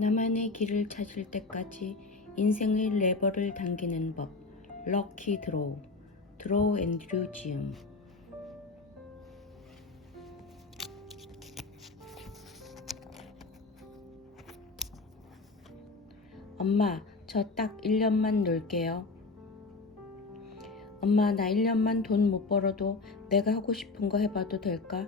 나만의 길을 찾을 때까지 인생의 레버를 당기는 법. 럭키 드로우. 드로우 앤드류 지음. 엄마, 저 딱 1년만 놀게요. 엄마, 나 1년만 돈 못 벌어도 내가 하고 싶은 거 해봐도 될까?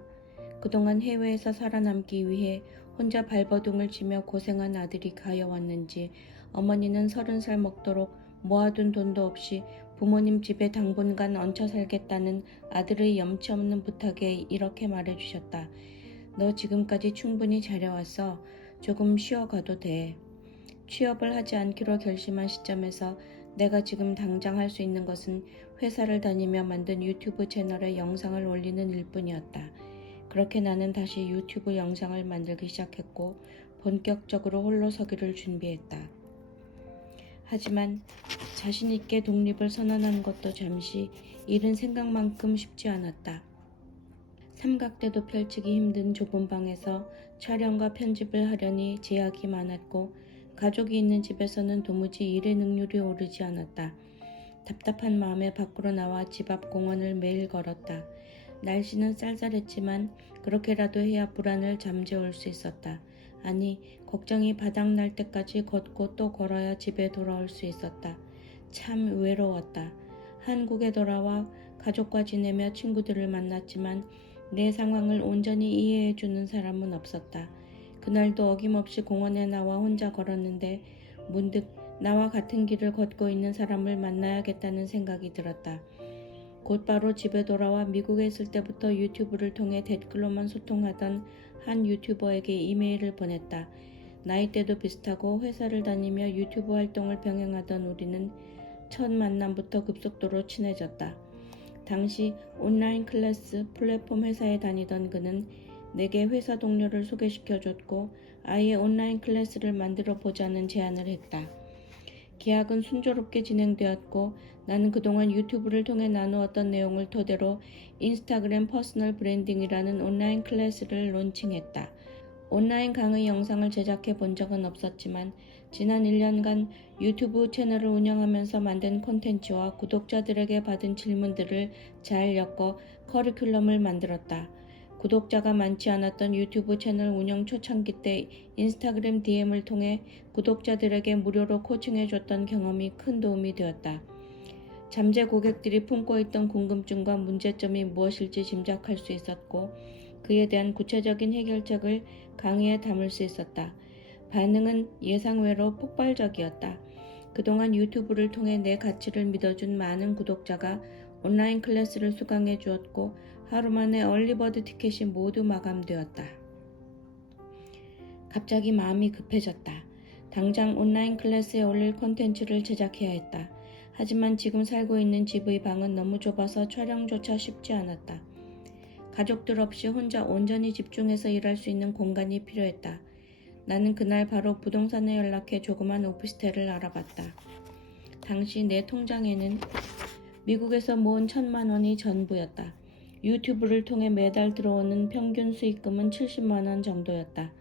그동안 해외에서 살아남기 위해 혼자 발버둥을 치며 고생한 아들이 가여왔는지 어머니는 30살 먹도록 모아둔 돈도 없이 부모님 집에 당분간 얹혀 살겠다는 아들의 염치 없는 부탁에 이렇게 말해주셨다. 너 지금까지 충분히 잘해왔어. 조금 쉬어가도 돼. 취업을 하지 않기로 결심한 시점에서 내가 지금 당장 할 수 있는 것은 회사를 다니며 만든 유튜브 채널에 영상을 올리는 일뿐이었다. 그렇게 나는 다시 유튜브 영상을 만들기 시작했고 본격적으로 홀로 서기를 준비했다. 하지만 자신있게 독립을 선언한 것도 잠시 일은 생각만큼 쉽지 않았다. 삼각대도 펼치기 힘든 좁은 방에서 촬영과 편집을 하려니 제약이 많았고 가족이 있는 집에서는 도무지 일의 능률이 오르지 않았다. 답답한 마음에 밖으로 나와 집 앞 공원을 매일 걸었다. 날씨는 쌀쌀했지만 그렇게라도 해야 불안을 잠재울 수 있었다. 아니, 걱정이 바닥날 때까지 걷고 또 걸어야 집에 돌아올 수 있었다. 참 외로웠다. 한국에 돌아와 가족과 지내며 친구들을 만났지만 내 상황을 온전히 이해해주는 사람은 없었다. 그날도 어김없이 공원에 나와 혼자 걸었는데 문득 나와 같은 길을 걷고 있는 사람을 만나야겠다는 생각이 들었다. 곧바로 집에 돌아와 미국에 있을 때부터 유튜브를 통해 댓글로만 소통하던 한 유튜버에게 이메일을 보냈다. 나이대도 비슷하고 회사를 다니며 유튜브 활동을 병행하던 우리는 첫 만남부터 급속도로 친해졌다. 당시 온라인 클래스 플랫폼 회사에 다니던 그는 내게 회사 동료를 소개시켜줬고 아예 온라인 클래스를 만들어 보자는 제안을 했다. 계약은 순조롭게 진행되었고 나는 그동안 유튜브를 통해 나누었던 내용을 토대로 인스타그램 퍼스널 브랜딩이라는 온라인 클래스를 론칭했다. 온라인 강의 영상을 제작해 본 적은 없었지만 지난 1년간 유튜브 채널을 운영하면서 만든 콘텐츠와 구독자들에게 받은 질문들을 잘 엮어 커리큘럼을 만들었다. 구독자가 많지 않았던 유튜브 채널 운영 초창기 때 인스타그램 DM을 통해 구독자들에게 무료로 코칭해줬던 경험이 큰 도움이 되었다. 잠재 고객들이 품고 있던 궁금증과 문제점이 무엇일지 짐작할 수 있었고 그에 대한 구체적인 해결책을 강의에 담을 수 있었다. 반응은 예상외로 폭발적이었다. 그동안 유튜브를 통해 내 가치를 믿어준 많은 구독자가 온라인 클래스를 수강해 주었고 하루 만에 얼리버드 티켓이 모두 마감되었다. 갑자기 마음이 급해졌다. 당장 온라인 클래스에 올릴 콘텐츠를 제작해야 했다. 하지만 지금 살고 있는 집의 방은 너무 좁아서 촬영조차 쉽지 않았다. 가족들 없이 혼자 온전히 집중해서 일할 수 있는 공간이 필요했다. 나는 그날 바로 부동산에 연락해 조그만 오피스텔을 알아봤다. 당시 내 통장에는 미국에서 모은 1,000만 원이 전부였다. 유튜브를 통해 매달 들어오는 평균 수익금은 70만 원 정도였다.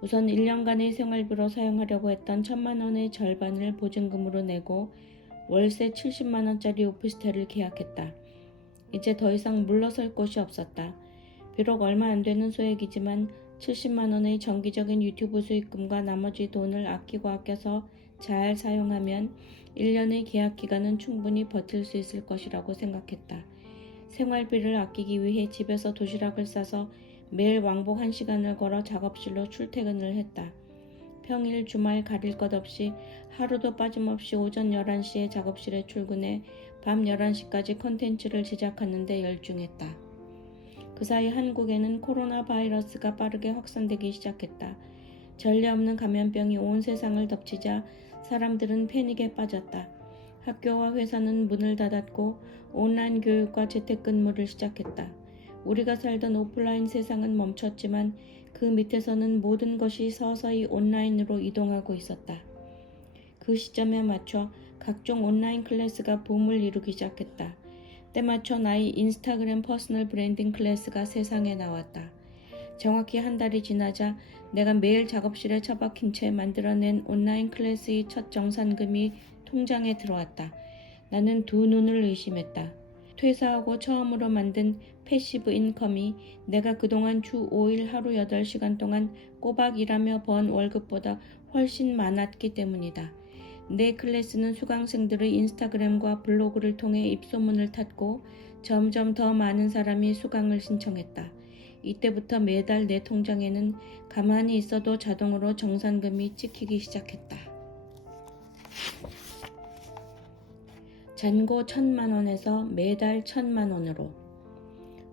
우선 1년간의 생활비로 사용하려고 했던 1,000만 원의 절반을 보증금으로 내고 월세 70만 원짜리 오피스텔을 계약했다. 이제 더 이상 물러설 곳이 없었다. 비록 얼마 안 되는 소액이지만 70만 원의 정기적인 유튜브 수익금과 나머지 돈을 아끼고 아껴서 잘 사용하면 1년의 계약 기간은 충분히 버틸 수 있을 것이라고 생각했다. 생활비를 아끼기 위해 집에서 도시락을 싸서 매일 왕복 1시간을 걸어 작업실로 출퇴근을 했다. 평일 주말 가릴 것 없이 하루도 빠짐없이 오전 11시에 작업실에 출근해 밤 11시까지 콘텐츠를 제작하는 데 열중했다. 그 사이 한국에는 코로나 바이러스가 빠르게 확산되기 시작했다. 전례 없는 감염병이 온 세상을 덮치자 사람들은 패닉에 빠졌다. 학교와 회사는 문을 닫았고 온라인 교육과 재택근무를 시작했다. 우리가 살던 오프라인 세상은 멈췄지만 그 밑에서는 모든 것이 서서히 온라인으로 이동하고 있었다. 그 시점에 맞춰 각종 온라인 클래스가 붐을 이루기 시작했다. 때맞춰 나의 인스타그램 퍼스널 브랜딩 클래스가 세상에 나왔다. 정확히 한 달이 지나자 내가 매일 작업실에 처박힌 채 만들어낸 온라인 클래스의 첫 정산금이 통장에 들어왔다. 나는 두 눈을 의심했다. 퇴사하고 처음으로 만든 패시브 인컴이 내가 그동안 주 5일 하루 8시간 동안 꼬박 일하며 번 월급보다 훨씬 많았기 때문이다. 내 클래스는 수강생들의 인스타그램과 블로그를 통해 입소문을 탔고 점점 더 많은 사람이 수강을 신청했다. 이때부터 매달 내 통장에는 가만히 있어도 자동으로 정산금이 찍히기 시작했다. 잔고 1,000만원에서 매달 1,000만원으로.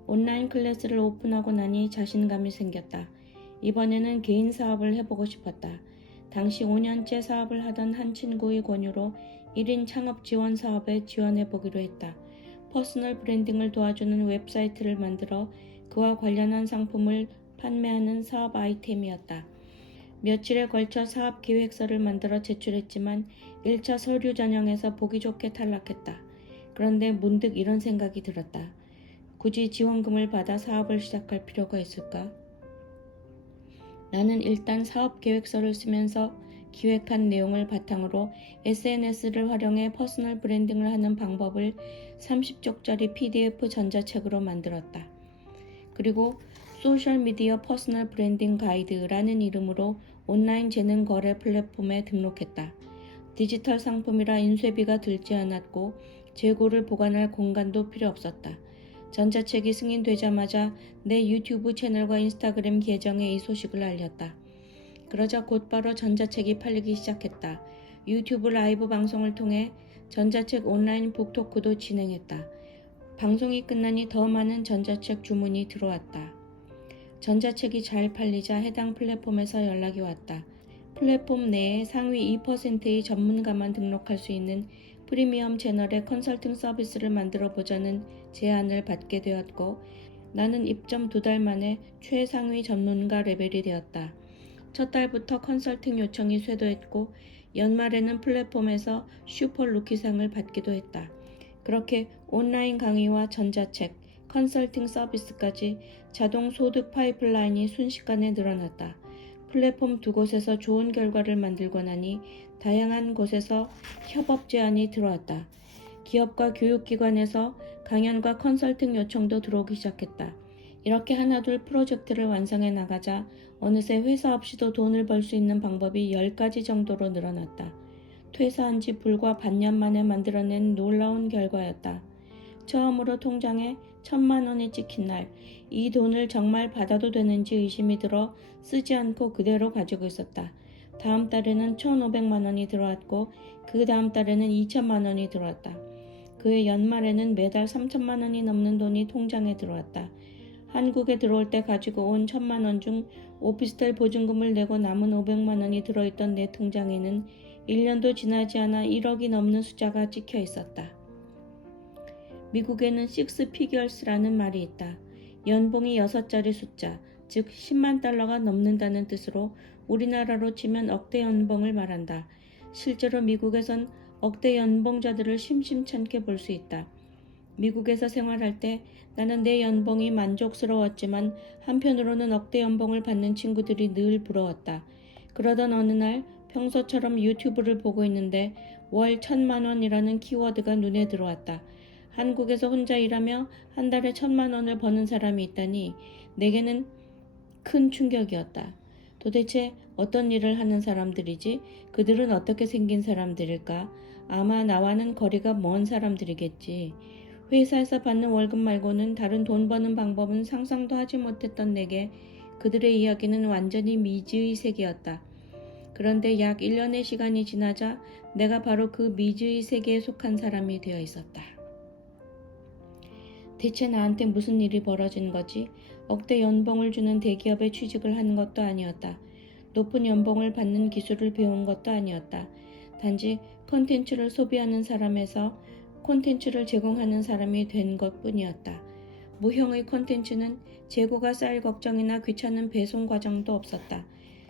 온라인 클래스를 오픈하고 나니 자신감이 생겼다. 이번에는 개인 사업을 해보고 싶었다. 당시 5년째 사업을 하던 한 친구의 권유로 1인 창업 지원 사업에 지원해보기로 했다. 퍼스널 브랜딩을 도와주는 웹사이트를 만들어 그와 관련한 상품을 판매하는 사업 아이템이었다. 며칠에 걸쳐 사업 계획서를 만들어 제출했지만 1차 서류 전형에서 보기 좋게 탈락했다. 그런데 문득 이런 생각이 들었다. 굳이 지원금을 받아 사업을 시작할 필요가 있을까? 나는 일단 사업 계획서를 쓰면서 기획한 내용을 바탕으로 SNS를 활용해 퍼스널 브랜딩을 하는 방법을 30쪽짜리 PDF 전자책으로 만들었다. 그리고 소셜미디어 퍼스널 브랜딩 가이드라는 이름으로 온라인 재능 거래 플랫폼에 등록했다. 디지털 상품이라 인쇄비가 들지 않았고 재고를 보관할 공간도 필요 없었다. 전자책이 승인되자마자 내 유튜브 채널과 인스타그램 계정에 이 소식을 알렸다. 그러자 곧바로 전자책이 팔리기 시작했다. 유튜브 라이브 방송을 통해 전자책 온라인 북토크도 진행했다. 방송이 끝나니 더 많은 전자책 주문이 들어왔다. 전자책이 잘 팔리자 해당 플랫폼에서 연락이 왔다. 플랫폼 내에 상위 2%의 전문가만 등록할 수 있는 프리미엄 채널의 컨설팅 서비스를 만들어 보자는 제안을 받게 되었고 나는 입점 2달 만에 최상위 전문가 레벨이 되었다. 첫 달부터 컨설팅 요청이 쇄도했고 연말에는 플랫폼에서 슈퍼 루키상을 받기도 했다. 그렇게 온라인 강의와 전자책, 컨설팅 서비스까지 자동 소득 파이프라인이 순식간에 늘어났다. 플랫폼 2곳에서 좋은 결과를 만들고 나니 다양한 곳에서 협업 제안이 들어왔다. 기업과 교육기관에서 강연과 컨설팅 요청도 들어오기 시작했다. 이렇게 하나둘 프로젝트를 완성해 나가자 어느새 회사 없이도 돈을 벌 수 있는 방법이 10가지 정도로 늘어났다. 퇴사한 지 불과 반년 만에 만들어낸 놀라운 결과였다. 처음으로 통장에 1,000만원이 찍힌 날, 이 돈을 정말 받아도 되는지 의심이 들어 쓰지 않고 그대로 가지고 있었다. 다음 달에는 1,500만원이 들어왔고 그 다음 달에는 2,000만원이 들어왔다. 그해 연말에는 매달 3,000만원이 넘는 돈이 통장에 들어왔다. 한국에 들어올 때 가지고 온 1,000만원 중 오피스텔 보증금을 내고 남은 500만원이 들어있던 내 통장에는 1년도 지나지 않아 1억이 넘는 숫자가 찍혀 있었다. 미국에는 식스 피겨스라는 말이 있다. 연봉이 6자리 숫자, 즉 10만 달러가 넘는다는 뜻으로 우리나라로 치면 억대 연봉을 말한다. 실제로 미국에선 억대 연봉자들을 심심찮게 볼 수 있다. 미국에서 생활할 때 나는 내 연봉이 만족스러웠지만 한편으로는 억대 연봉을 받는 친구들이 늘 부러웠다. 그러던 어느 날 평소처럼 유튜브를 보고 있는데 월 1,000만원이라는 키워드가 눈에 들어왔다. 한국에서 혼자 일하며 한 달에 1,000만원을 버는 사람이 있다니 내게는 큰 충격이었다. 도대체 어떤 일을 하는 사람들이지? 그들은 어떻게 생긴 사람들일까? 아마 나와는 거리가 먼 사람들이겠지. 회사에서 받는 월급 말고는 다른 돈 버는 방법은 상상도 하지 못했던 내게 그들의 이야기는 완전히 미지의 세계였다. 그런데 약 1년의 시간이 지나자 내가 바로 그 미지의 세계에 속한 사람이 되어 있었다. 대체 나한테 무슨 일이 벌어진 거지? 억대 연봉을 주는 대기업에 취직을 한 것도 아니었다. 높은 연봉을 받는 기술을 배운 것도 아니었다. 단지 콘텐츠를 소비하는 사람에서 콘텐츠를 제공하는 사람이 된 것뿐이었다. 무형의 콘텐츠는 재고가 쌓일 걱정이나 귀찮은 배송 과정도 없었다.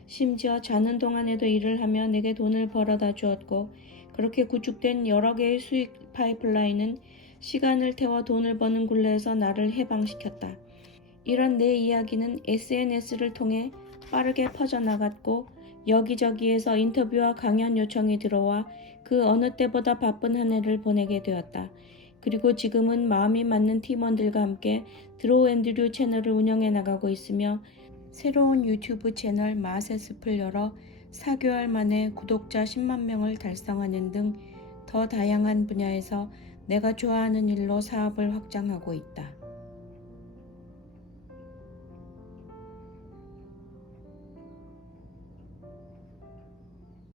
심지어 자는 동안에도 일을 하며 내게 돈을 벌어다 주었고 그렇게 구축된 여러 개의 수익 파이프라인은 시간을 태워 돈을 버는 굴레에서 나를 해방시켰다. 이런 내 이야기는 SNS를 통해 빠르게 퍼져나갔고 여기저기에서 인터뷰와 강연 요청이 들어와 그 어느 때보다 바쁜 한 해를 보내게 되었다. 그리고 지금은 마음이 맞는 팀원들과 함께 드로우 앤드류 채널을 운영해 나가고 있으며 새로운 유튜브 채널 마세스플을 열어 4개월 만에 구독자 10만 명을 달성하는 등 더 다양한 분야에서 내가 좋아하는 일로 사업을 확장하고 있다.